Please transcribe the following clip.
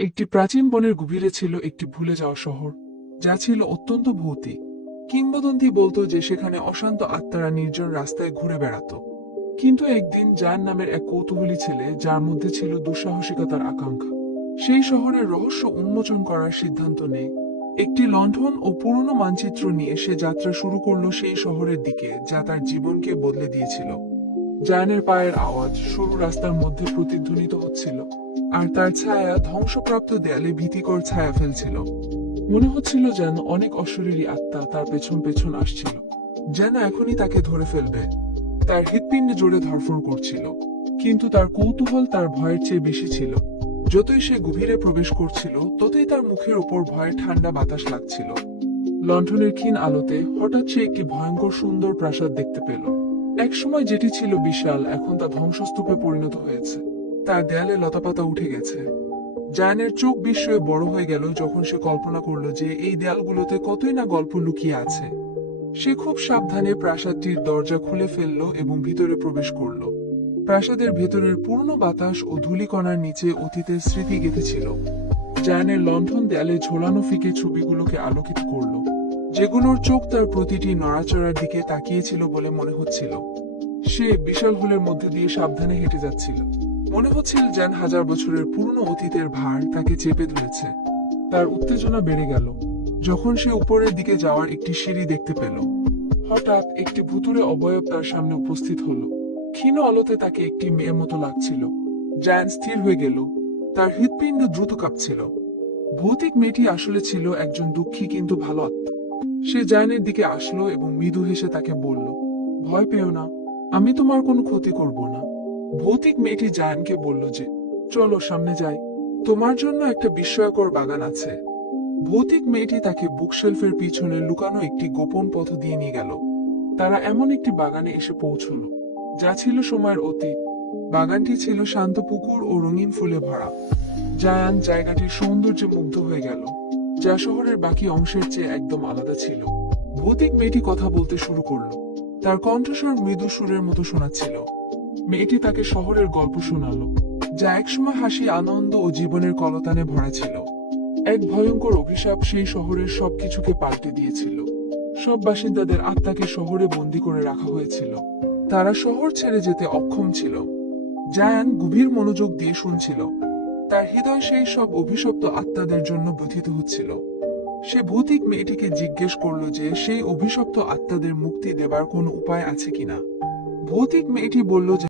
একটি প্রাচীন বনের গভীরে ছিল একটি ভুলে যাওয়া শহর, যা ছিল অত্যন্ত ভৌতিক। কিংবদন্তি বলতো যে সেখানে অশান্ত আত্মারা নির্জন রাস্তায় ঘুরে বেড়াতো। কিন্তু একদিন জান নামের এক কৌতূহলী ছেলে, যার মধ্যে ছিল দুঃসাহসিকতার আকাঙ্ক্ষা, সেই শহরের রহস্য উন্মোচন করার সিদ্ধান্ত নেয়। একটি লণ্ঠন ও পুরনো মানচিত্র নিয়ে সে যাত্রা শুরু করলো সেই শহরের দিকে, যা তার জীবনকে বদলে দিয়েছিল। জায়ানের পায়ের আওয়াজ সরু রাস্তার মধ্যে প্রতিধ্বনিত হচ্ছিল, আর তার ছায়া ধ্বংসপ্রাপ্ত দেয়ালে ভীতিকর ছায়া ফেলছিল। মনে হচ্ছিল যেন অনেক অশরীরী আত্মা তার পেছন পেছন আসছিল, যেন এখনই তাকে ধরে ফেলবে। তার হৃৎপিণ্ড জোরে ধড়ফড় করছিল, কিন্তু তার কৌতূহল তার ভয়ের চেয়ে বেশি ছিল। যতই সে গভীরে প্রবেশ করছিল, ততই তার মুখের উপর ভয়ের ঠান্ডা বাতাস লাগছিল। লণ্ঠনের ক্ষীণ আলোতে হঠাৎ সে একটি ভয়ঙ্কর সুন্দর প্রাসাদ দেখতে পেল। একসময় যেটি ছিল বিশাল, এখন তা ধ্বংসস্তূপে পরিণত হয়েছে। তার দেয়ালে লতাপাতা উঠে গেছে। জায়ানের চোখ বিস্ময়ে বড় হয়ে গেল যখন সে কল্পনা করল যে এই দেয়ালগুলোতে কতই না গল্প লুকিয়ে আছে। সে খুব সাবধানে প্রাসাদটির দরজা খুলে ফেলল এবং ভিতরে প্রবেশ করল। প্রাসাদের ভেতরের পুরনো বাতাস ও ধূলিকণার নিচে অতীতের স্মৃতি গেঁথেছিল। জায়ানের লণ্ঠন দেয়ালে ঝোলানো ফিকে ছবিগুলোকে আলোকিত করল, যেগুলোর চোখ তার প্রতিটি নড়াচড়ার দিকে তাকিয়েছিল বলে মনে হচ্ছিল। সে বিশাল হোলের মধ্যে দিয়ে সাবধানে হেঁটে যাচ্ছিল। মনে হচ্ছিল যেন হাজার বছরের পুরনো অতীতের ভার তাকে চেপে ধরেছে। তার উত্তেজনা বেড়ে গেল যখন সে উপরের দিকে যাওয়ার একটি সিঁড়ি দেখতে পেল। হঠাৎ একটি ভুতুড়ে অবয়ব তার সামনে উপস্থিত হলো। ক্ষীণ আলোতে তাকে একটি মেয়ের মতো লাগছিল। জায়ান স্থির হয়ে গেল, তার হৃৎপিণ্ড দ্রুত কাঁপছিল। ভৌতিক মেয়েটি আসলে ছিল একজন দুঃখী কিন্তু ভালো আত্মা। সে জায়ানের দিকে আসলো এবং মৃদু হেসে তাকে বলল, ভয় পেও না, আমি তোমার কোনো ক্ষতি করব না। ভৌতিক মেয়েটি জায়ানকে বলল যে, চলো সামনে যাই, তোমার জন্য একটা বিস্ময়কর বাগান আছে। ভৌতিক মেয়েটি তাকে বুকশেলফের পিছনে লুকানো একটি গোপন পথ দিয়ে নিয়ে গেল। তারা এমন একটি বাগানে এসে পৌঁছল, যা ছিল সময়ের অতীত। বাগানটি ছিল শান্ত পুকুর ও রঙিন ফুলে ভরা। জায়ান জায়গাটির সৌন্দর্যে মুগ্ধ হয়ে গেল, যা শহরের বাকি অংশের চেয়ে একদম আলাদা ছিল। ভৌতিক মেয়েটি কথা বলতে শুরু করলো, তার কণ্ঠস্বর মৃদু সুরের মতো শোনাচ্ছিল। মেয়েটি তাকে শহরের গল্প শোনালো, যা একসময় হাসি, আনন্দ ও জীবনের কলতানে ভরা ছিল। এক ভয়ঙ্কর অভিশাপ সেই শহরের সবকিছুকে পাল্টে দিয়েছিল। সব বাসিন্দাদের আত্মাকে শহরে বন্দী করে রাখা হয়েছিল। তারা শহর ছেড়ে যেতে অক্ষম ছিল। জায়ান গভীর মনোযোগ দিয়ে শুনছিল। তার হৃদয় সেই সব অভিশপ্ত আত্মাদের জন্য ব্যথিত হচ্ছিল। সে ভৌতিক মেয়েটিকে জিজ্ঞেস করলো যে সেই অভিশপ্ত আত্মাদের মুক্তি দেবার কোনো উপায় আছে কিনা। ভৌতিক মেয়েটি বলল যে